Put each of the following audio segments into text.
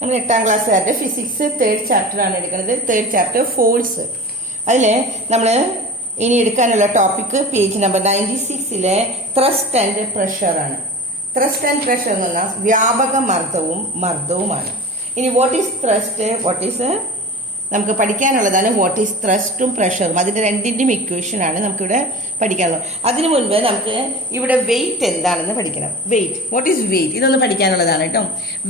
നമ്മൾ 8ാം ക്ലാസ്സുകാരുടെ physics 3rd chapter ആണ് എടുക്കുന്നത്. 3rd chapter force. അതില് നമ്മള് ഇനി എടുക്കാനുള്ള topic page number 96 thrust and pressure ആണ്. ത്രസ്റ്റ് ആൻഡ് പ്രഷർ എന്ന് പറഞ്ഞാൽ വ്യാപക മർദ്ദവുമാണ്. ഇനി വാട്ട് ഈസ് ത്രസ്റ്റ്, നമുക്ക് പഠിക്കാനുള്ളതാണ് വാട്ട് ഈസ് ത്രസ്റ്റും പ്രഷറും. അതിന്റെ രണ്ടിന്റെയും ഇക്വേഷൻ ആണ് നമുക്കിവിടെ പഠിക്കാനുള്ളത്. അതിനു മുൻപ് നമുക്ക് ഇവിടെ വെയിറ്റ് എന്താണെന്ന് പഠിക്കണം. വെയിറ്റ്, വാട്ട് ഈസ് വെയിറ്റ്, ഇതൊന്ന് പഠിക്കാനുള്ളതാണ് കേട്ടോ.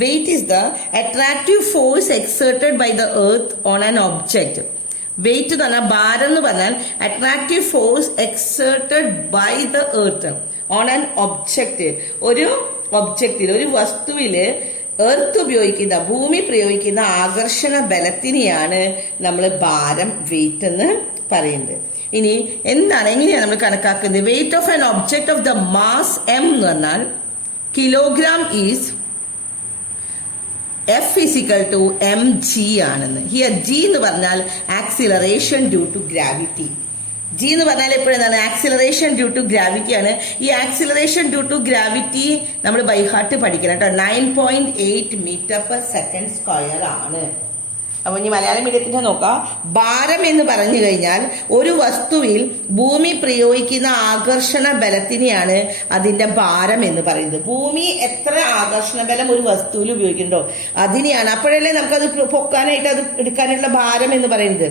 Weight is the attractive force exerted by the earth on an object. Weight എന്ന് പറഞ്ഞാൽ ഭാരം എന്ന് പറഞ്ഞാൽ attractive force exerted by the earth on an object. ഒരു ഒബ്ജക്റ്റിൽ, ഒരു വസ്തുവില് എർത്ത് ഉപയോഗിക്കുന്ന, ഭൂമി പ്രയോഗിക്കുന്ന ആകർഷണ ബലത്തിനെയാണ് നമ്മൾ ഭാരം, വെയിറ്റ് എന്ന് പറയുന്നത്. ഇനി എങ്ങനെയാണ് നമ്മൾ കണക്കാക്കുന്നത്? Weight of an object of the mass M എന്ന് പറഞ്ഞാൽ കിലോഗ്രാം ഈസ് F = mg ആണെന്ന്. ഹിയർ g എന്ന് പറഞ്ഞാൽ acceleration due to gravity. G എന്ന് പറഞ്ഞാൽ എപ്പോഴെന്താണ്? ആക്സിലറേഷൻ ഡ്യൂ ടു ഗ്രാവിറ്റി ആണ്. ഈ ആക്സിലറേഷൻ ഡ്യൂ ടു ഗ്രാവിറ്റി നമ്മൾ ബൈ ഹാർട്ട് പഠിക്കണം കേട്ടോ. 9.8 m/s² ആണ്. അപ്പൊ ഇനി മലയാളം മീഡിയത്തിന്റെ നോക്കാം. ഭാരം എന്ന് പറഞ്ഞു കഴിഞ്ഞാൽ ഒരു വസ്തുവിൽ ഭൂമി പ്രയോഗിക്കുന്ന ആകർഷണ ബലത്തിനെയാണ് അതിന്റെ ഭാരം എന്ന് പറയുന്നത്. ഭൂമി എത്ര ആകർഷണ ബലം ഒരു വസ്തുവിൽ ഉപയോഗിക്കുന്നുണ്ടോ അതിനെയാണ്. അപ്പോഴല്ലേ നമുക്കത് പൊക്കാനായിട്ട് അത് എടുക്കാനുള്ള ഭാരം എന്ന് പറയുന്നത്.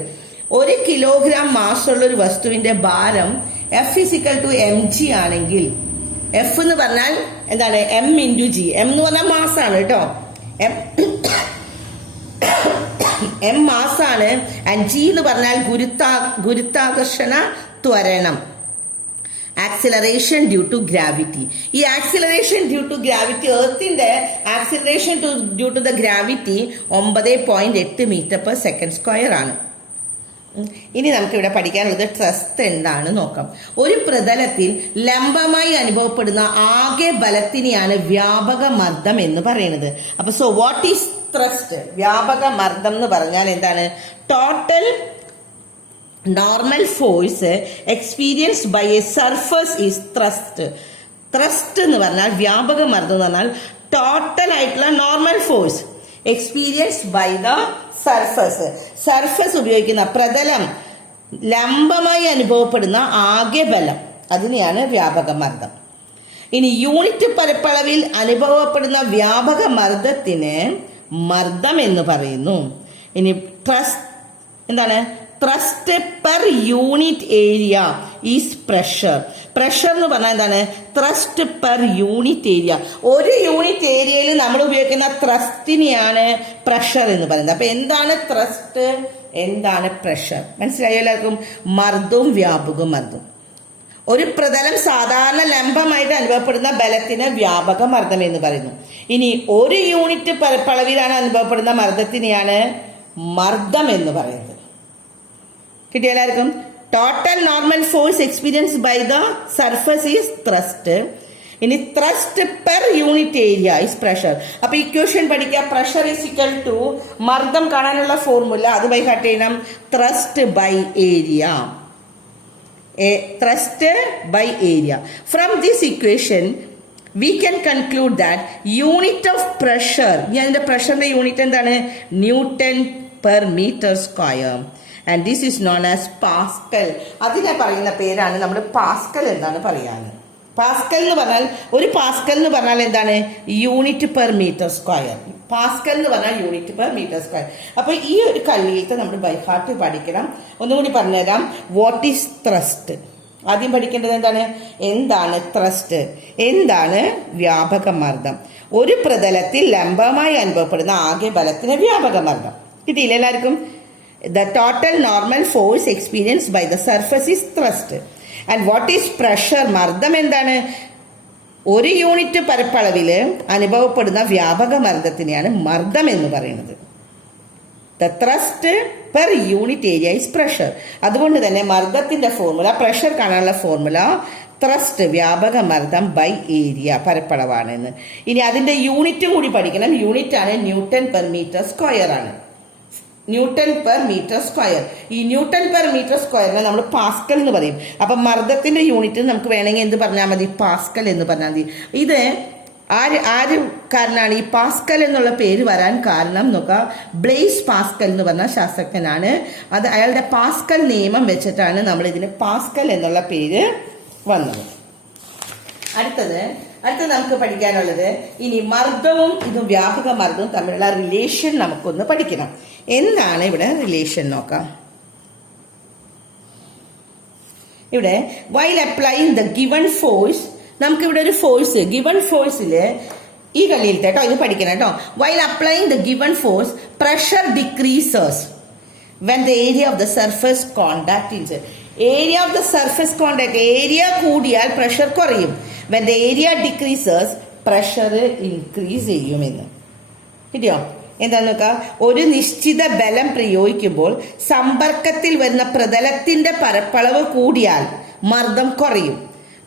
1 കിലോഗ്രാം മാസുള്ള ഒരു വസ്തുവിന്റെ ഭാരം F = mg ആണെങ്കിൽ, F എന്ന് പറഞ്ഞാൽ എന്താണ്? m × g. m എന്ന് പറഞ്ഞാൽ മാസാണ് കേട്ടോ. m മാസാണ്. ആൻഡ് g എന്ന് പറഞ്ഞാൽ ഗുരുത്വാകർഷണ ത്വരണം, ആക്സിലറേഷൻ ഡ്യൂ ടു ഗ്രാവിറ്റി. ഈ ആക്സിലറേഷൻ ഡ്യൂ ടു ഗ്രാവിറ്റി, എർത്തിന്റെ acceleration due to the gravity 9.8 m/s² ആണ്. ഇനി നമുക്ക് ഇവിടെ പഠിക്കാനുള്ളത് ത്രസ്റ്റ് എന്താണ് നോക്കാം. ഒരു പ്രതലത്തിൽ ലംബമായി അനുഭവപ്പെടുന്ന ആകെ ബലത്തിനെയാണ് വ്യാപക മർദ്ദം എന്ന് പറയുന്നത്. അപ്പൊ വാട്ട് ഈസ് ത്രസ്റ്റ്? വ്യാപക മർദ്ദം എന്ന് പറഞ്ഞാൽ എന്താണ്? Total normal force experienced by a surface is thrust. Thrust എന്ന് പറഞ്ഞാൽ, വ്യാപക മർദ്ദം എന്ന് പറഞ്ഞാൽ ടോട്ടൽ ആയിട്ടുള്ള normal force experienced by the surface ഉപയോഗിക്കുന്ന പ്രതലം ലംബമായി അനുഭവപ്പെടുന്ന ആകെ ബലം, അതിനെയാണ് വ്യാപക മർദ്ദം. ഇനി യൂണിറ്റ് പരപ്പളവിൽ അനുഭവപ്പെടുന്ന വ്യാപക മർദ്ദത്തിന് മർദ്ദം എന്ന് പറയുന്നു. ഇനി എന്താണ്? Thrust per unit area is pressure. Pressure എന്ന് പറഞ്ഞാൽ എന്താണ്? Thrust per unit area. ഒരു യൂണിറ്റ് ഏരിയയിൽ നമ്മൾ ഉപയോഗിക്കുന്ന ത്രസ്റ്റിനെയാണ് പ്രഷർ എന്ന് പറയുന്നത്. അപ്പൊ എന്താണ് ത്രസ്റ്റ്, എന്താണ് പ്രഷർ? മനസ്സിലായോ എല്ലാവർക്കും? മർദ്ദവും വ്യാപക മർദ്ദവും. ഒരു പ്രതലം സാധാരണ ലംബമായിട്ട് അനുഭവപ്പെടുന്ന ബലത്തിന് വ്യാപക മർദ്ദം എന്ന് പറയുന്നു. ഇനി 1 യൂണിറ്റ് പരപ്പളവിലാണ് അനുഭവപ്പെടുന്ന മർദ്ദത്തിനെയാണ് മർദ്ദം എന്ന് പറയുന്നത്. കിട്ടിയ എല്ലാവർക്കും? Total normal force experience by the surface is thrust. ഇനി thrust per unit area is pressure. അപ്പൊ ഇക്വേഷൻ പഠിക്കുക. പ്രഷർ = മർദ്ദം കാണാനുള്ള ഫോർമുല അത് ബൈ ഹാർട്ട് ചെയ്യണം. Thrust by area. Thrust by area. From this equation we can conclude that unit of pressure, ഇതിന്റെ പ്രഷറിന്റെ unit എന്താണ്? Newton/m². and this is known as Pascal. അതിനെ പറയുന്ന പേരാണ് നമ്മൾ പാസ്കൽ എന്നാണ് പറയാറ്. പാസ്കൽ എന്ന് പറഞ്ഞാൽ, ഒരു പാസ്കൽ എന്ന് പറഞ്ഞാൽ എന്താണ്? Unit per metre square. Pascal എന്ന് പറഞ്ഞാൽ യൂണിറ്റ് പെർ മീറ്റർ സ്ക്വയർ. അപ്പൊ ഈ ഒരു കള്ളിയിലത്തെ നമ്മൾ ബൈ ഹാർട്ട് പഠിക്കണം. ഒന്നുകൂടി പറഞ്ഞുതരാം. What is thrust? ആദ്യം പഠിക്കേണ്ടത് എന്താണ് ത്രസ്റ്റ്, എന്താണ് വ്യാപക മർദ്ദം. ഒരു പ്രതലത്തിൽ ലംബമായി അനുഭവപ്പെടുന്ന ആകെ ബലത്തിന് വ്യാപക മർദ്ദം. കിട്ടിയില്ല എല്ലാവർക്കും? The total normal force experienced by the surface is thrust. And what is pressure? മർദ്ദം എന്താണ്? 1 യൂണിറ്റ് പരപ്പളവില് അനുഭവപ്പെടുന്ന വ്യാപക മർദ്ദത്തിനെയാണ് മർദ്ദം എന്ന് പറയുന്നത്. The thrust per unit area is pressure. അതുകൊണ്ട് തന്നെ മർദ്ദത്തിന്റെ ഫോർമുല, പ്രഷർ കാണാനുള്ള ഫോർമുല ത്രസ്റ്റ് വ്യാപക മർദ്ദം ബൈ ഏരിയ, പരപ്പളവാണെന്ന്. ഇനി അതിന്റെ യൂണിറ്റും കൂടി പഠിക്കണം. യൂണിറ്റ് ആണ് Newton/m². ആണ്. Newton/m². ഈ Newton/m² നമ്മൾ പാസ്കൽ എന്ന് പറയും. അപ്പൊ മർദ്ദത്തിന്റെ യൂണിറ്റ് നമുക്ക് വേണമെങ്കിൽ എന്ത് പറഞ്ഞാൽ മതി? പാസ്കൽ എന്ന് പറഞ്ഞാൽ മതി. ഇത് ആര് കാരനാണ് ഈ പാസ്കൽ എന്നുള്ള പേര് വരാൻ കാരണം നോക്കുക. ബ്ലേസ് പാസ്കൽ എന്ന് പറഞ്ഞ ശാസ്ത്രജ്ഞനാണ്. അത് അയാളുടെ പാസ്കൽ നിയമം വെച്ചിട്ടാണ് നമ്മൾ ഇതിന് പാസ്കൽ എന്നുള്ള പേര് വന്നത്. അടുത്തത് നമുക്ക് പഠിക്കാനുള്ളത് ഇനി മർദ്ദവും ഇതും വ്യാപക മർദ്ദവും തമ്മിലുള്ള റിലേഷൻ നമുക്കൊന്ന് പഠിക്കണം. എന്താണ് ഇവിടെ റിലേഷൻ നോക്കാം. ഇവിടെ while applying the given force, നമുക്കിവിടെ ഒരു ഫോഴ്സ് ഗിവൺ ഫോഴ്സില് ഈ കളിയിലത്തെ കേട്ടോ ഇത് പഠിക്കണം കേട്ടോ. While applying the given force pressure decreases when the area of the surface contact ins. Area of the surface contact, area കൂടിയാൽ പ്രഷർ കുറയും. When the area decreases pressure increase ചെയ്യുമെന്ന്. കിട്ടിയോ? എന്താന്ന് നോക്കുക. ഒരു നിശ്ചിത ബലം പ്രയോഗിക്കുമ്പോൾ സമ്പർക്കത്തിൽ വരുന്ന പ്രതലത്തിന്റെ പരപ്പളവ് കൂടിയാൽ മർദ്ദം കുറയും.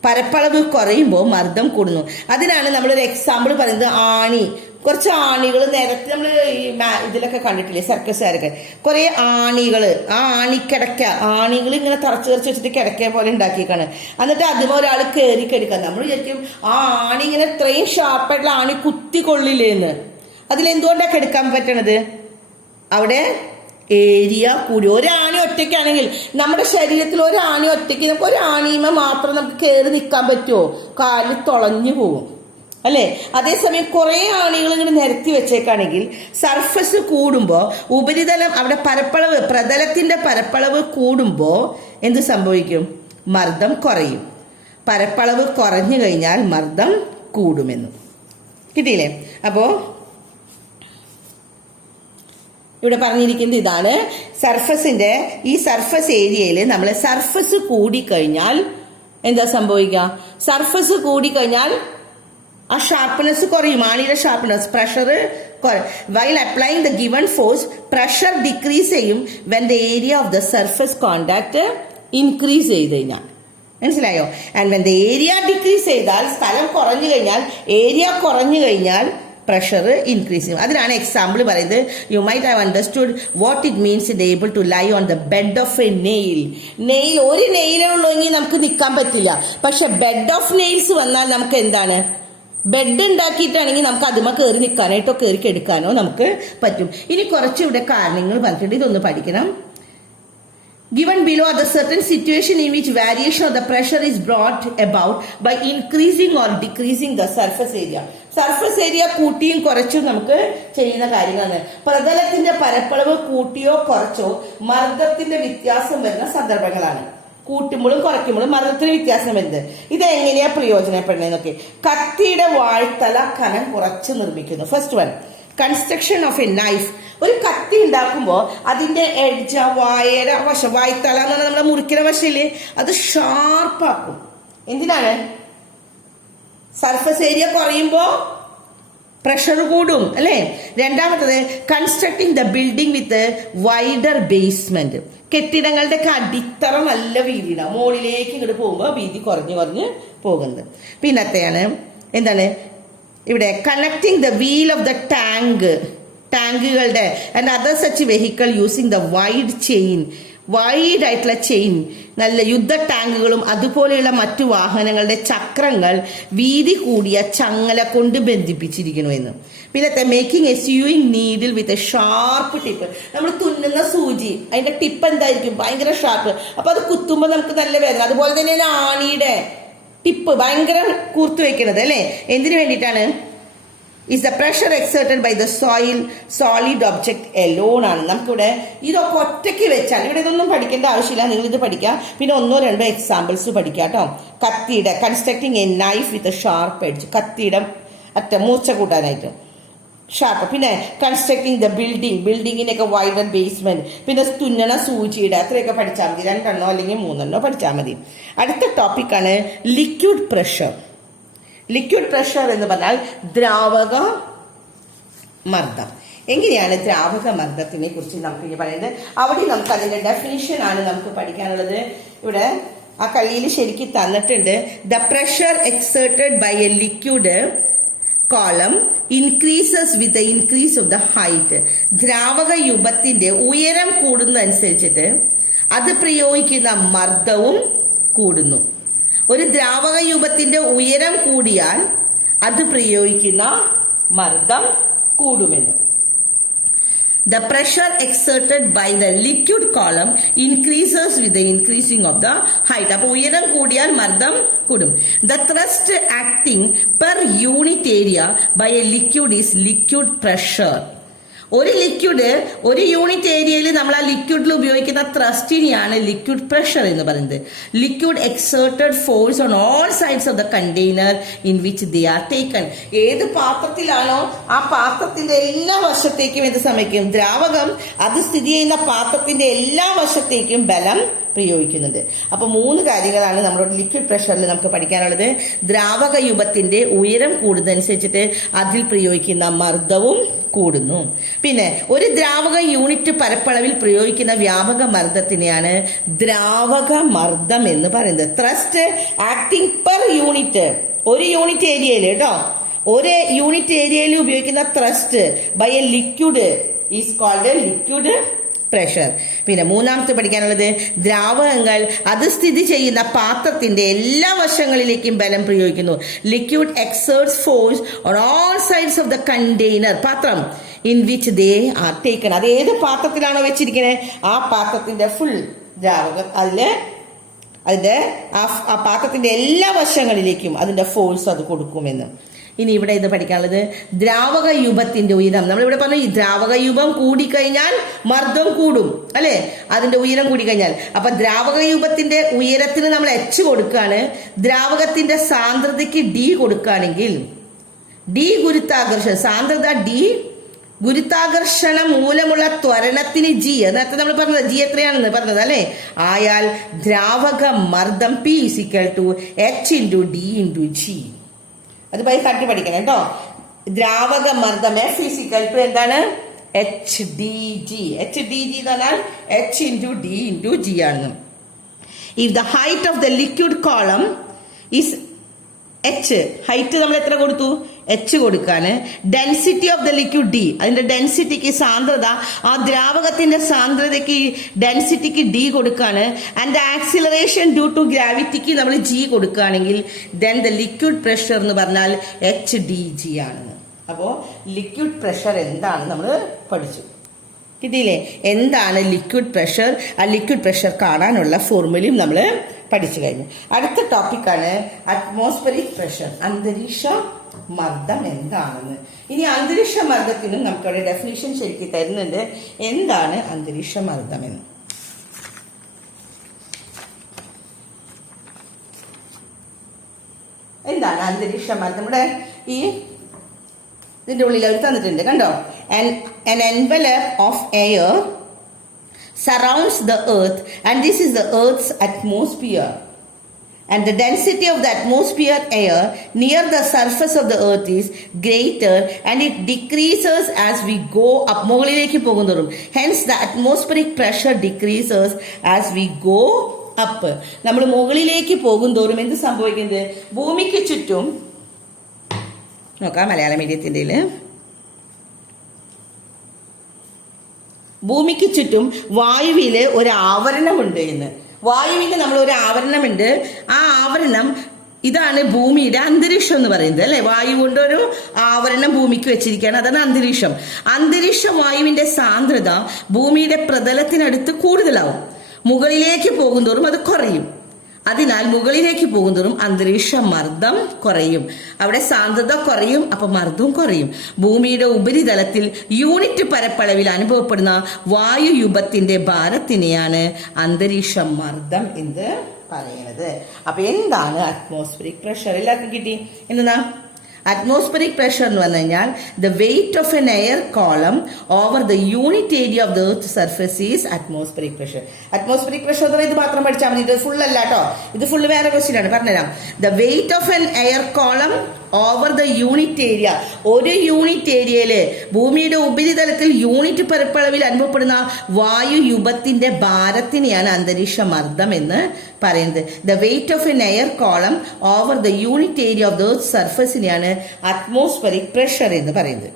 പരപ്പളവ് കുറയുമ്പോൾ മർദ്ദം കൂടുന്നു. അതിനാണ് നമ്മളൊരു എക്സാമ്പിൾ പറയുന്നത് ആണി. കുറച്ച് ആണികൾ നേരത്തെ നമ്മൾ ഈ ഇതിലൊക്കെ കണ്ടിട്ടില്ലേ, സർക്കസുകാരൊക്കെ കുറെ ആണികൾ, ആ ആണിക്കിടക്ക ആണികൾ ഇങ്ങനെ തറച്ച് വെച്ചിട്ട് കിടക്ക പോലെ ഉണ്ടാക്കിയേക്കാണ്. എന്നിട്ട് അതിന് ഒരാൾ കയറി കിടക്കുക. നമ്മൾ വിചാരിക്കും ആ ആണി ഇങ്ങനെ ഇത്രയും ഷാർപ്പായിട്ടുള്ള ആണി കുത്തിക്കൊള്ളില്ലേന്ന്. അതിലെന്തുകൊണ്ടാണ് എടുക്കാൻ പറ്റണത്? അവിടെ ഏരിയ കൂടി. ഒരാണി ഒറ്റയ്ക്കാണെങ്കിൽ നമ്മുടെ ശരീരത്തിൽ ഒരാണി ഒറ്റയ്ക്ക് നമുക്ക് ഒരാണിമ മാത്രം നമുക്ക് കയറി നിൽക്കാൻ പറ്റുമോ? കാല് തുളഞ്ഞു പോകും അല്ലേ? അതേസമയം കുറെ ആണികൾ ഇങ്ങനെ നിരത്തി വെച്ചേക്കാണെങ്കിൽ സർഫസ് കൂടുമ്പോൾ ഉപരിതലം അവിടെ പരപ്പളവ് പ്രതലത്തിന്റെ പരപ്പളവ് കൂടുമ്പോൾ എന്ത് സംഭവിക്കും? മർദ്ദം കുറയും. പരപ്പളവ് കുറഞ്ഞു കഴിഞ്ഞാൽ മർദ്ദം കൂടുമെന്ന്. കിട്ടിയില്ലേ? അപ്പോ ഇവിടെ പറഞ്ഞിരിക്കുന്നത് ഇതാണ്. സർഫസിന്റെ ഈ സർഫസ് ഏരിയയിൽ നമ്മൾ സർഫസ് കൂടിക്കഴിഞ്ഞാൽ എന്താ സംഭവിക്കുക? സർഫസ് കൂടിക്കഴിഞ്ഞാൽ ആ ഷാർപ്പ്നെസ് കുറയും. ആണിയുടെ ഷാർപ്പ്നെസ്, പ്രഷർ കുറയും. While applying the given force pressure decrease ചെയ്യും when the area of the surface contact increase ചെയ്ത് കഴിഞ്ഞാൽ. മനസ്സിലായോ? And when the area decrease ചെയ്താൽ, സ്ഥലം കുറഞ്ഞു കഴിഞ്ഞാൽ, ഏരിയ കുറഞ്ഞു കഴിഞ്ഞാൽ പ്രഷർ ഇൻക്രീസ് ചെയ്യും. അതിനാണ് എക്സാമ്പിൾ പറയുന്നത്. You might have understood what it means in able to lie on the bed of a nail. Nail ഒരു നെയിലേ ഉള്ളൂവെങ്കിൽ നമുക്ക് നിൽക്കാൻ പറ്റില്ല. പക്ഷെ ബെഡ് ഓഫ് നെയിൽസ് വന്നാൽ നമുക്ക് എന്താണ്? ബെഡ് ഉണ്ടാക്കിയിട്ടാണെങ്കിൽ നമുക്ക് അതുമ്മ കയറി നിൽക്കാനായിട്ടോ കയറി കെടുക്കാനോ നമുക്ക് പറ്റും. ഇനി കുറച്ച് ഇവിടെ കാരണങ്ങൾ പറഞ്ഞിട്ടുണ്ട്, ഇതൊന്ന് പഠിക്കണം. Given below are the certain situation in which variation of the pressure is brought about by increasing or decreasing the surface area. Surface area കൂട്ടിയും കുറച്ചും നമുക്ക് ചെയ്യുന്ന കാര്യങ്ങളാണ്. പ്രതലത്തിന്റെ പരപ്പളവ് കൂട്ടിയോ കുറച്ചോ മർദ്ദത്തിന്റെ വ്യത്യാസം വരുന്ന സന്ദർഭങ്ങളാണ്. കൂട്ടുമ്പോഴും കുറയ്ക്കുമ്പോഴും മർദ്ദത്തിന് വ്യത്യാസം വരുന്നത്. ഇത് എങ്ങനെയാ പ്രയോജനപ്പെടുന്നതെന്നൊക്കെ. കത്തിയുടെ വാഴ്ത്തല കനം കുറച്ച് നിർമ്മിക്കുന്നു. First one, construction of A knife. ഒരു കത്തി ഉണ്ടാക്കുമ്പോൾ അതിന്റെ എഡ്ജ, വായര വശം, വായ്ത്തല എന്ന് പറഞ്ഞാൽ നമ്മുടെ മുറിക്കുന്ന വശയില് അത് ഷാർപ്പാക്കും. എന്തിനാണ്? സർഫസ് ഏരിയ കുറയുമ്പോ പ്രഷർ കൂടും അല്ലേ? രണ്ടാമത്തത്, constructing the building with wider basement. കെട്ടിടങ്ങളുടെ അടിത്തറ നല്ല വീതിയിടാം. മുകളിലേക്ക് ഇങ്ങോട്ട് പോകുമ്പോൾ വീതി കുറഞ്ഞു കുറഞ്ഞ് പോകുന്നത്. പിന്നത്തെയാണ് എന്താണ് ഇവിടെ, connecting the wheel of the ടാങ്കുകളുടെ and other such vehicle using the wide chain. Wide ആയിട്ടുള്ള ചെയിൻ, നല്ല യുദ്ധ ടാങ്കുകളും അതുപോലെയുള്ള മറ്റു വാഹനങ്ങളുടെ ചക്രങ്ങൾ വീതി കൂടിയ ചങ്ങല കൊണ്ട് ബന്ധിപ്പിച്ചിരിക്കുന്നു എന്ന്. പിന്നെ making A sewing needle with a sharp tip. നമ്മൾ തുന്നുന്ന സൂചി, അതിന്റെ ടിപ്പ് എന്തായിരിക്കും? ഭയങ്കര ഷാർപ്പ്. അപ്പൊ അത് കുത്തുമ്പോൾ നമുക്ക് നല്ല വേദന. അതുപോലെ തന്നെയാണ് ആണിയുടെ ടിപ്പ് ഭയങ്കര കൂർത്തു വെക്കുന്നത് അല്ലെ? എന്തിനു വേണ്ടിയിട്ടാണ്? is the pressure exerted by the solid object alone ആണ്. നമുക്കിവിടെ ഇതൊക്കെ ഒറ്റയ്ക്ക് വെച്ചാൽ, ഇവിടെ ഇതൊന്നും പഠിക്കേണ്ട ആവശ്യമില്ല, നിങ്ങൾ ഇത് പഠിക്കുക. പിന്നെ ഒന്നോ രണ്ടോ എക്സാമ്പിൾസ് പഠിക്കുക കേട്ടോ. കത്തിയുടെ constructing a knife with sharp edge, കത്തിയുടെ അറ്റ മൂർച്ച കൂട്ടാനായിട്ട് ഷാർപ്പ്. പിന്നെ കൺസ്ട്രക്ടിങ് ദ ബിൽഡിങ്ങിനൊക്കെ വൈഡർ ബേസ്മെന്റ്. പിന്നെ തുന്നണ സൂചിയുടെ, അത്രയൊക്കെ പഠിച്ചാൽ മതി. 2 അല്ലെങ്കിൽ 3 പഠിച്ചാൽ മതി. അടുത്ത ടോപ്പിക്കാണ് ലിക്വിഡ് പ്രഷർ. ലിക്വിഡ് പ്രഷർ എന്ന് പറഞ്ഞാൽ ദ്രാവക മർദ്ദം. എങ്ങനെയാണ് ദ്രാവക മർദ്ദത്തിനെ കുറിച്ച് നമുക്ക് ഇനി പറയുന്നത്? അവിടെ നമുക്ക് അതിന്റെ ഡെഫിനിഷൻ ആണ് നമുക്ക് പഠിക്കാനുള്ളത്. ഇവിടെ ആ കളിയിൽ ശരിക്കും തന്നിട്ടുണ്ട്. The pressure exerted by a liquid column increases with the increase of the height. ദ്രാവക യുഗത്തിന്റെ ഉയരം കൂടുന്നതനുസരിച്ചിട്ട് അത് പ്രയോഗിക്കുന്ന മർദ്ദവും കൂടുന്നു. ഒരു ദ്രാവക യുഗത്തിന്റെ ഉയരം കൂടിയാൽ അത് പ്രയോഗിക്കുന്ന മർദ്ദം കൂടുമെന്ന്. The pressure exerted by the liquid column increases with the increasing of the height. അപ്പോൾ ഉയരം കൂടിയാൽ മർദ്ദം കൂടും. The thrust acting per unit area by a liquid is liquid pressure. ഒരു ലിക്വിഡ് ഒരു യൂണിറ്റ് ഏരിയയിൽ നമ്മൾ ആ ലിക്വിഡിൽ ഉപയോഗിക്കുന്ന ത്രസ്റ്റിനെയാണ് ലിക്വിഡ് പ്രഷർ എന്ന് പറയുന്നത്. Liquid exerted force on all sides of the container in which they are taken. ഏത് പാത്രത്തിലാണോ ആ പാത്രത്തിന്റെ എല്ലാ വശത്തേക്കും എന്ത് സംഭവിക്കും? ദ്രാവകം അത് സ്ഥിതി ചെയ്യുന്ന പാത്രത്തിന്റെ എല്ലാ വശത്തേക്കും ബലം പ്രയോഗിക്കുന്നുണ്ട്. അപ്പൊ 3 കാര്യങ്ങളാണ് നമ്മുടെ ലിക്വിഡ് പ്രഷറിൽ നമുക്ക് പഠിക്കാനുള്ളത്. ദ്രാവക യുഗത്തിന്റെ ഉയരം കൂടുന്നതനുസരിച്ചിട്ട് അതിൽ പ്രയോഗിക്കുന്ന മർദ്ദവും കൂടുന്നു. പിന്നെ ഒരു ദ്രാവക യൂണിറ്റ് പരപ്പളവിൽ പ്രയോഗിക്കുന്ന വ്യാപക മർദ്ദത്തിനെയാണ് ദ്രാവക മർദ്ദം എന്ന് പറയുന്നത്. ത്രസ്റ്റ് ആക്ടിങ് പെർ യൂണിറ്റ്, ഒരു യൂണിറ്റ് ഏരിയയിൽ കേട്ടോ, ഒരു യൂണിറ്റ് ഏരിയയിൽ ഉപയോഗിക്കുന്ന thrust by a liquid is called liquid pressure. പിന്നെ 3ാമത്തെ പഠിക്കാനുള്ളത് ദ്രാവകങ്ങൾ അത് സ്ഥിതി ചെയ്യുന്ന പാത്രത്തിന്റെ എല്ലാ വശങ്ങളിലേക്കും ബലം പ്രയോഗിക്കുന്നു. Liquid exerts force on all sides of the container, പാത്രം in which they are taken. അത് ഏത് പാത്രത്തിലാണോ വെച്ചിരിക്കുന്നത് ആ പാത്രത്തിന്റെ ഫുൾ ദ്രാവകം അതിന്റെ ആ പാത്രത്തിന്റെ എല്ലാ വശങ്ങളിലേക്കും അതിന്റെ ഫോഴ്സ് അത് കൊടുക്കുമെന്ന്. ഇനി ഇവിടെ ഇത് പഠിക്കാനുള്ളത് ദ്രാവക യുഗത്തിന്റെ ഉയരം. നമ്മളിവിടെ പറഞ്ഞു ഈ ദ്രാവക യുഗം കൂടിക്കഴിഞ്ഞാൽ മർദ്ദം കൂടും അല്ലെ, അതിന്റെ ഉയരം കൂടിക്കഴിഞ്ഞാൽ. അപ്പൊ ദ്രാവക യുഗത്തിന്റെ ഉയരത്തിന് നമ്മൾ എച്ച് കൊടുക്കുകയാണ്, ദ്രാവകത്തിന്റെ സാന്ദ്രതയ്ക്ക് ഡി കൊടുക്കുകയാണെങ്കിൽ ഡി ഗുരുത്വാകർഷണം, സാന്ദ്രത ഡി, ഗുരുത്വാകർഷണം മൂലമുള്ള ത്വരണത്തിന് ജി, നേരത്തെ നമ്മൾ പറഞ്ഞത് ജി എത്രയാണെന്ന് പറഞ്ഞത് അല്ലെ, ആയാൽ ദ്രാവക മർദ്ദം P is equal to H into D into G. അത് ബൈ ഹാർട്ട് പഠിക്കണം കേട്ടോ. ദ്രാവക മർദ്ദം എഫ് ഇസിക്കൽ ടു എന്താണ്? H D G. H D G എന്ന് പറഞ്ഞാൽ H into D into G ആണ്. If the height of the liquid column is H, height നമ്മൾ എത്ര കൊടുത്തു? എച്ച് കൊടുക്കാന്. Density of the liquid D, അതിന്റെ ഡെൻസിറ്റിക്ക് സാന്ദ്രത, ആ ദ്രാവകത്തിന്റെ സാന്ദ്രതയ്ക്ക് ഡെൻസിറ്റിക്ക് ഡി കൊടുക്കാണ്. And the acceleration due to ഗ്രാവിറ്റിക്ക് നമ്മൾ ജി കൊടുക്കുകയാണെങ്കിൽ ദെൻ ദ ലിക്വിഡ് പ്രഷർ എന്ന് പറഞ്ഞാൽ എച്ച് ഡി ജി ആണ്. അപ്പോ ലിക്വിഡ് പ്രഷർ എന്താണ് നമ്മൾ പഠിച്ചു. കിട്ടിയില്ലേ? എന്താണ് ലിക്വിഡ് പ്രഷർ? ആ ലിക്വിഡ് പ്രഷർ കാണാനുള്ള ഫോർമുലയും നമ്മൾ പഠിച്ചു കഴിഞ്ഞു. അടുത്ത ടോപ്പിക്കാണ് അറ്റ്മോസ്ഫറിക് പ്രഷർ, അന്തരീക്ഷ മർദ്ദം എന്താണെന്ന്. ഇനി അന്തരീക്ഷ മർദ്ദത്തിനും നമുക്കവിടെ ഡെഫിനിഷൻ ശരിക്കും തരുന്നുണ്ട്. എന്താണ് അന്തരീക്ഷ മർദ്ദം എന്ന്? എന്താണ് അന്തരീക്ഷ മർദ്ദം? ഇവിടെ ഈ ഇതിന്റെ ഉള്ളിൽ അവർ തന്നിട്ടുണ്ട് കണ്ടോ. An envelope of air surrounds the earth and this is the earth's atmosphere, and the density of the atmosphere air near the surface of the earth is greater and it decreases as we go up. മുകളിലേക്ക് പോകുന്നതും hence the atmospheric pressure decreases as we go up. നമ്മൾ മുകളിലേക്ക് പോകുന്തോറും എന്ത് സംഭവിക്കുന്നത്? ഭൂമിക്ക് ചുറ്റും നോക്കാം മലയാള മീഡിയത്തിന്റെ ഭൂമിക്ക് ചുറ്റും വായുവില് ഒരു ആവരണമുണ്ട് എന്ന്. വായുവിന് നമ്മൾ ഒരു ആവരണമുണ്ട്. ആ ആവരണം ഇതാണ് ഭൂമിയുടെ അന്തരീക്ഷം എന്ന് പറയുന്നത് അല്ലെ. വായു കൊണ്ടൊരു ആവരണം ഭൂമിക്ക് വെച്ചിരിക്കുകയാണ്, അതാണ് അന്തരീക്ഷം. അന്തരീക്ഷ വായുവിന്റെ സാന്ദ്രത ഭൂമിയുടെ പ്രതലത്തിനടുത്ത് കൂടുതലാവും. മുകളിലേക്ക് പോകുന്തോറും അത് കുറയും. അതിനാൽ മുകളിലേക്ക് പോകുന്നതും അന്തരീക്ഷ മർദ്ദം കുറയും. അവിടെ സാന്ദ്രത കുറയും, അപ്പൊ മർദ്ദവും കുറയും. ഭൂമിയുടെ ഉപരിതലത്തിൽ യൂണിറ്റ് പരപ്പളവിൽ അനുഭവപ്പെടുന്ന വായുയുഗത്തിന്റെ ഭാരത്തിനെയാണ് അന്തരീക്ഷ മർദ്ദം എന്ന് പറയുന്നത്. അപ്പൊ എന്താണ് അറ്റ്മോസ്ഫിയറിക് പ്രഷർ? എല്ലാവർക്കും കിട്ടി? എന്താ atmospheric pressure എന്ന് പറഞ്ഞു കഴിഞ്ഞാൽ the weight of an air column over the unit area of the earth's surface is atmospheric pressure. atmospheric pressure എന്ന് ഇത് മാത്രം പഠിച്ചാൽ മതി, ഇത് ഫുൾ അല്ല കേട്ടോ, ഇത് ഫുൾ വേറെ ക്വസ്റ്റ്യൻ ആണ്, പറഞ്ഞുതരാം. the weight of an air column over the unit area, ഒരു യൂണിറ്റ് ഏരിയയില് ഭൂമിയുടെ ഉപരിതലത്തിൽ യൂണിറ്റ് പരപ്പളവിൽ അനുഭവപ്പെടുന്ന വായുയുഗത്തിന്റെ ഭാരത്തിനെയാണ് അന്തരീക്ഷ മർദ്ദം എന്ന് പറയുന്നത്. the weight of an air column over the unit area of the earth's surface നെയാണ് അറ്റ്മോസ്ഫറിക് പ്രഷർ എന്ന് പറയുന്നത്.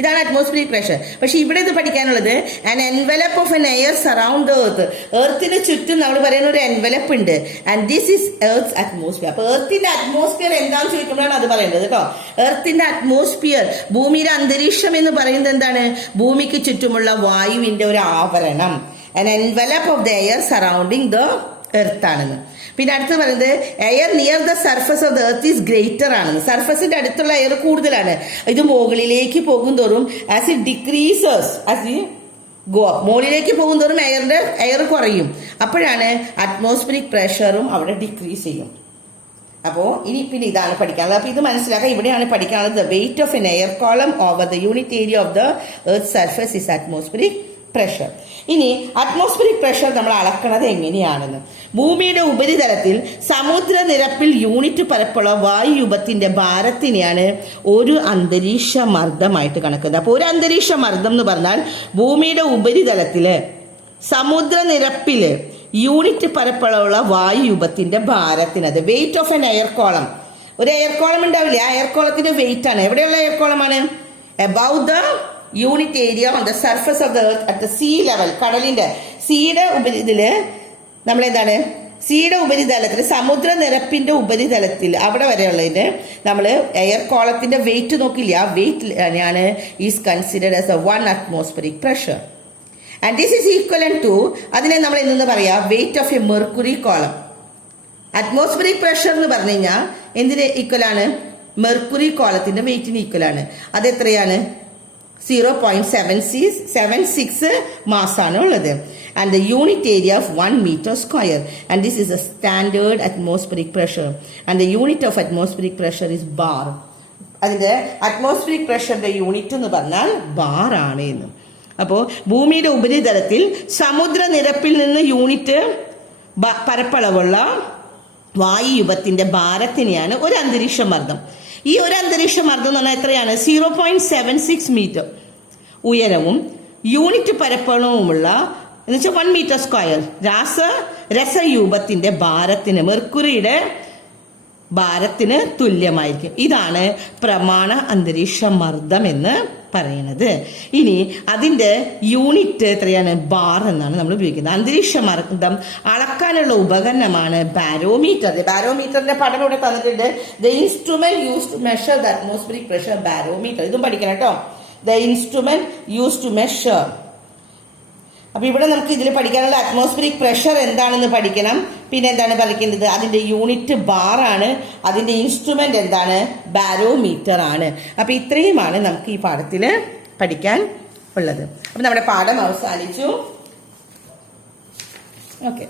ഇതാണ് അറ്റ്മോസ്ഫിയറിക് പ്രഷർ. പക്ഷെ ഇവിടെ ഇത് പഠിക്കാനുള്ളത് an envelope of an air surround the earth. എർത്തിന് ചുറ്റും നമ്മൾ പറയുന്ന ഒരു എൻവലപ്പ് ഉണ്ട്. And this is earth's atmosphere. അപ്പൊ എർത്തിന്റെ അറ്റ്മോസ്ഫിയർ എന്താണെന്ന് ചോദിക്കുമ്പോഴാണ് അത് പറയുന്നത് കേട്ടോ. എർത്തിന്റെ അറ്റ്മോസ്ഫിയർ, ഭൂമിയുടെ അന്തരീക്ഷം എന്ന് പറയുന്നത് എന്താണ്? ഭൂമിക്ക് ചുറ്റുമുള്ള വായുവിന്റെ ഒരു ആവരണം. An envelope of the air surrounding the earth ആണെന്ന്. പിന്നെ അടുത്ത് പറയുന്നത് air near the surface of the earth is greater ആണെന്ന്. സർഫസിന്റെ അടുത്തുള്ള എയർ കൂടുതലാണ്. ഇത് മുകളിലേക്ക് പോകും തോറും as it decreases as E go up, മുകളിലേക്ക് പോകും തോറും എയർ കുറയും. അപ്പോഴാണ് അറ്റ്മോസ്ഫിയറിക് പ്രഷറും അവിടെ ഡിക്രീസ് ചെയ്യും. അപ്പോൾ ഇനി പിന്നെ ഇതാണ് പഠിക്കാനുള്ളത്. അപ്പൊ ഇത് മനസ്സിലാക്കാം. ഇവിടെയാണ് പഠിക്കാനുള്ളത്. The wait of an air column over the unit area of the earth surface is atmospheric pressure. ഇനി അറ്റ്മോസ്ഫിയറിക് പ്രഷർ നമ്മൾ അളക്കുന്നത് എങ്ങനെയാണെന്ന്. ഭൂമിയുടെ ഉപരിതലത്തിൽ സമുദ്രനിരപ്പിൽ യൂണിറ്റ് പരപ്പുള്ള വായുരൂപത്തിന്റെ ഭാരത്തിനെയാണ് ഒരു അന്തരീക്ഷ മർദ്ദമായിട്ട് കണക്കുന്നത്. അപ്പോൾ ഒരു അന്തരീക്ഷ മർദ്ദം എന്ന് പറഞ്ഞാൽ ഭൂമിയുടെ ഉപരിതലത്തില് സമുദ്രനിരപ്പില് യൂണിറ്റ് പരപ്പുള്ള വായുരൂപത്തിന്റെ ഭാരത്തിനത് weight of an air column. ഒരു എയർ കോളം ഉണ്ടാവില്ലേ, ആ എയർ കോളത്തിന്റെ വെയിറ്റ് ആണ്. എവിടെയുള്ള എയർ കോളമാണ്? Above the unit area on the surface of the earth at the sea level. കടലിന്റെ സീയുടെ ഉപരിതല് നമ്മളെന്താണ്, സീയുടെ ഉപരിതലത്തിൽ സമുദ്രനിരപ്പിന്റെ ഉപരിതലത്തിൽ അവിടെ വരെയുള്ളതിന് നമ്മൾ എയർ കോളത്തിന്റെ വെയിറ്റ് നോക്കില്ല. ആ വെയിറ്റ് ആണ് is considered as a 1 atmospheric pressure. And this is equivalent to, അതിനെ നമ്മൾ എന്തെന്ന് പറയാ, weight of a mercury column. Atmospheric pressure എന്ന് പറഞ്ഞു കഴിഞ്ഞാൽ എന്തിന് ഈക്വലാണ്? മെർക്കുറി കോളത്തിന്റെ വെയിറ്റിന് ഈക്വലാണ്. അത് എത്രയാണ്? 0.76 മാസാണ് ഉള്ളത്. And the unit area of 1 meter square. And this is A standard atmospheric pressure. And the unit of atmospheric pressure is bar. അതിന്റെ അറ്റ്മോസ്ഫിയറിക് പ്രഷറിന്റെ യൂണിറ്റ് എന്ന് പറഞ്ഞാൽ ബാർ ആണ് എന്ന്. അപ്പോൾ ഭൂമിയുടെ ഉപരിതലത്തിൽ സമുദ്രനിരപ്പിൽ നിന്ന് യൂണിറ്റ് പരപ്പളവുള്ള വായുരൂപത്തിന്റെ ഭാരത്തിനെയാണ് ഒരു അന്തരീക്ഷ മർദ്ദം. ഈ ഒരു അന്തരീക്ഷ മർദ്ദം എന്ന് പറഞ്ഞാൽ എത്രയാണ്? 0.76 മീറ്റർ ഉയരവും യൂണിറ്റ് പരപ്പളവുമുള്ള എന്ന് വെച്ചാൽ 1 meter square രസരൂപത്തിന്റെ ഭാരത്തിന്, മെർക്കുറിയുടെ ഭാരത്തിന് തുല്യമായിരിക്കും. ഇതാണ് പ്രമാണ അന്തരീക്ഷ മർദ്ദം എന്ന് പറയുന്നത്. ഇനി അതിന്റെ യൂണിറ്റ് എത്രയാണ്? ബാർ എന്നാണ് നമ്മൾ ഉപയോഗിക്കുന്നത്. അന്തരീക്ഷ മർദ്ദം അളക്കാനുള്ള ഉപകരണമാണ് ബാരോമീറ്റർ. ബാരോമീറ്ററിന്റെ പടം ഇവിടെ തന്നിട്ടുണ്ട്. The instrument use to measure the atmospheric pressure, barometer. ഇതും പഠിക്കണം കേട്ടോ. The instrument use to measure. അപ്പൊ ഇവിടെ നമുക്ക് ഇതിൽ പഠിക്കാനുള്ള അറ്റ്മോസ്ഫിയറിക് പ്രഷർ എന്താണെന്ന് പഠിക്കണം. പിന്നെ എന്താണ് പഠിക്കേണ്ടത്? അതിന്റെ യൂണിറ്റ് ബാർ ആണ്. അതിന്റെ ഇൻസ്ട്രുമെന്റ് എന്താണ്? ബാരോമീറ്റർ ആണ്. അപ്പൊ ഇത്രയുമാണ് നമുക്ക് ഈ പാഠത്തിൽ പഠിക്കാൻ ഉള്ളത്. അപ്പൊ നമ്മുടെ പാഠം അവസാനിച്ചു. ഓക്കെ.